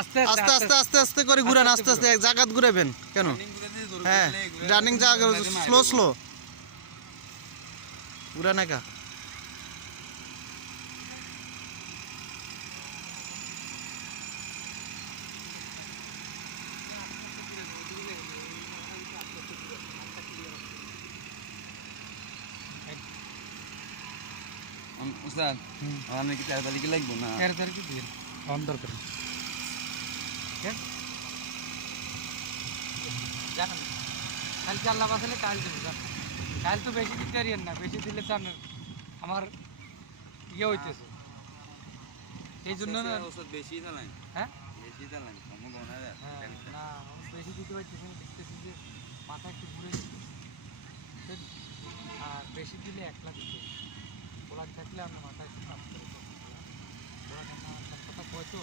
আস্তে আস্তে আস্তে আস্তে আস্তে করে ঘুরান, আস্তে আস্তে এক জায়গাত ঘুরাবেন কেন? হ্যাঁ, রানিং জায়গা স্লো স্লো ঘুরান একা। উস্তাদ আমার কি 4 তারিখে লাগবে না? 13 তারিখে দিন অন দরকার জানেন কালকে আল্লাহ বাসালে কাল দেবো জানেন। কাল তো বেশি দিতে পারিয়েন না, বেশি দিলে তো আমার ইয়ে হইতেছে এই জন্য না। ওষুধ বেশি চালান, হ্যাঁ বেশি চালান, কম গনা যায়। না আমি বেশি দিতে পারতেছি না, দেখতেছি যে মাথা একটু ঘুরে যেতেছে বুঝছেন? আর বেশি দিলে 1 লাখ দিতে পোলার থাকলে আমি মাথা একটু কাজ করে কথা কয় তো